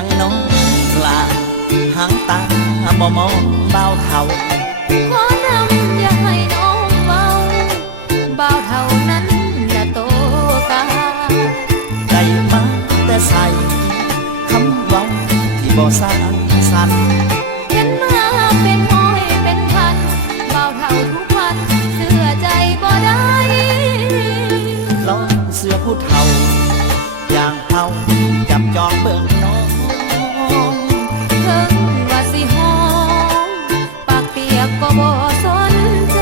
ยังน้องลาหางตาบ่มองเบาเท่าขอนำอย่าให้น้องเบาเบาเท่านั้นละโตกาได้มาแต่ใส่คำเว้าที่บ่สร้างสรรค์เห็นมาเป็นห้อยเป็นพันเบาเท่าทุกวันเชื่อใจบ่ได้ลองเสื้อผู้เฒ่าอย่างเฮาจับจองเบิ่งน้องเพิ่งว่าสิหอมปากเปียกก็บ่สนใจ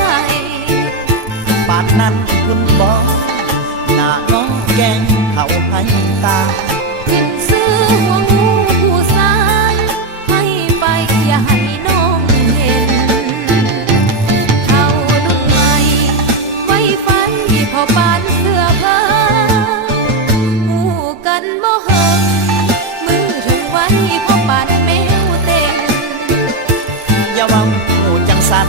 ปาดนั้นคุณบอกหน้าน้องแกงเขาให้ตากินซื้อหัวงูผู้สายให้ไปอย่าให้น้องเห็นเท่านุ่งใหม่ไว้ฟันพอปานเสื้อผ้าหูกันบ่เหิงมือถึงไว้พอปานแมวเต้นอย่าเว้าหูจังสัน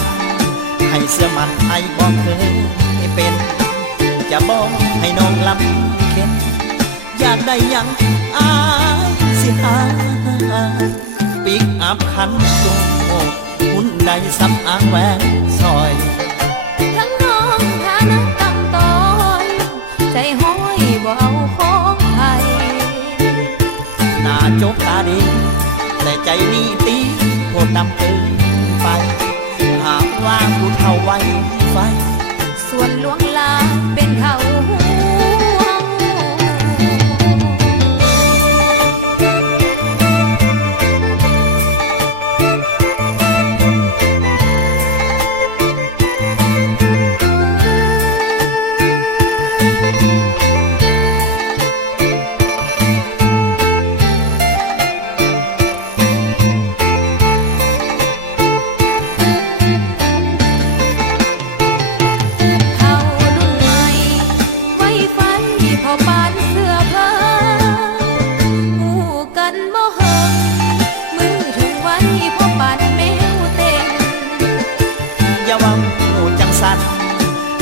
ให้เสื้อมันให้บ่เคยเป็นจะบอกให้น้องลำเข็นอยากได้ยังอายสิหาปิกอัพคันโกหุ่นใดสำอางแหวนซอยทั้งน้องฐานะต่ำต้อยใจห้อยบ่เอาของไทยหน้าโจกตาดีแต่ใจนี่ตีโคตรดำเกินไปหากว่าผู้เฒ่าไว้ไฟส่วนลวงลาเป็นเขาห่วง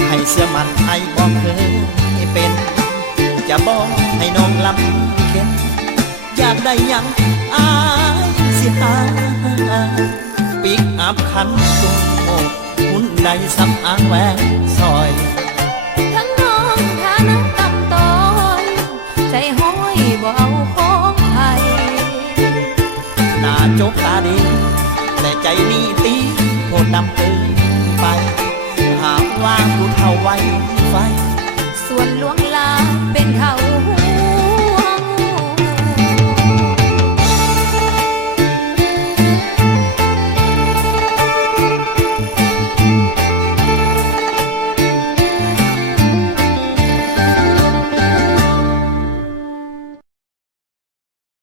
ให้เสื้อมันให้บอกเคยเป็นจะบอกให้น้องลำเข็นอยากได้ยังอายสิหาปิกอัพคันโกหุ่นใดสำอางแหวนซอยทั้งน้องฐานะต่ำต้อยใจห้อยบ่เอาของไทยหน้าโจกตาดีแต่ใจนี่ตีโคตรดำเกินไปหากว่าผู้เฒ่าไว้